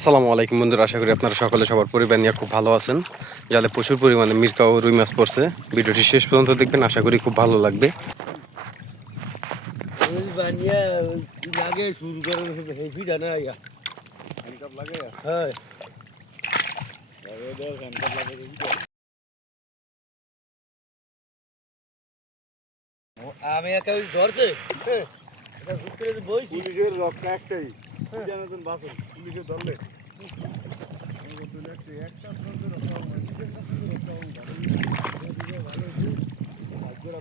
আসসালামু আলাইকুম বন্ধুরা, আশা করি আপনারা সকলে সবার পরিবার নিয়ে খুব ভালো আছেন। জালে প্রচুর পরিমাণে মিরকা ও রুই মাছ পড়ছে। ভিডিওটি শেষ পর্যন্ত দেখবেন, আশা করি খুব ভালো লাগবে। আমি একা ধরছে পুলিশের রক্ষা একটাই জানাতেন বাসন পুলিশে ধরলে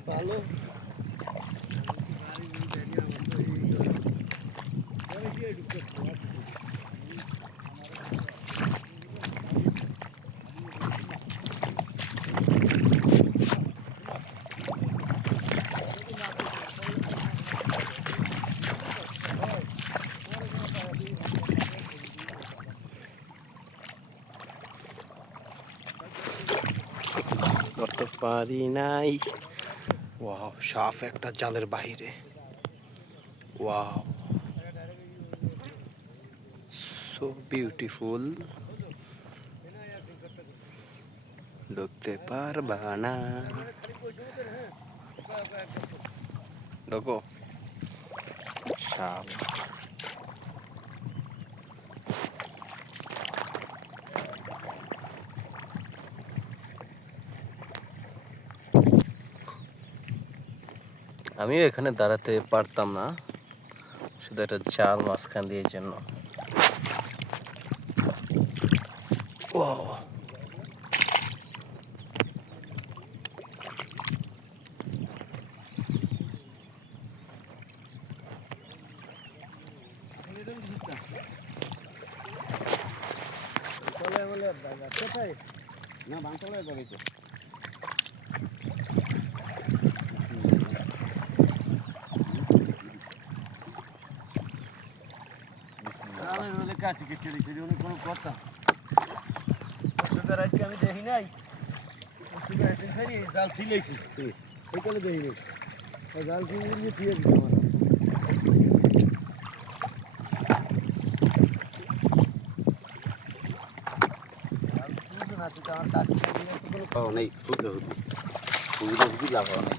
ভালো ধরতে পারি নাই। ওয়াও, সাফ একটা জালের বাহিরে। Wow, so beautiful. ঢুকতে পারবা না, ঢোকো। সাপ আমিও এখানে দাঁড়াতে পারতাম না, শুধু একটা জাল মাঝখান দিয়ে জন্য। ওয়াও, না বাংলায় বাড়িতে কাটি কেটে দিচ্ছে অনেক কোনো কথা আজকে আমি দেখি নাই জাল ছিলেছি ওইখানে দেখি নাই জাল ছিলে নিয়ে ফিরে দিচ্ছে আমার নেই সুবিধা সুবিধা লাগাও নেই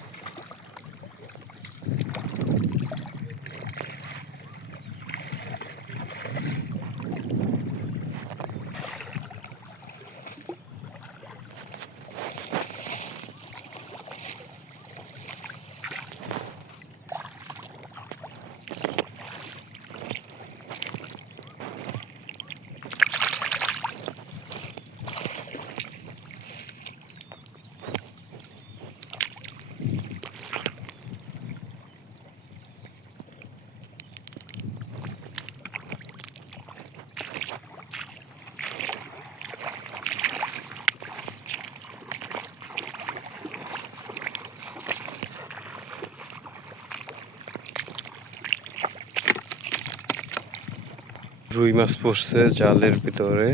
রুই মাছ পড়ছে জালের ভিতরে।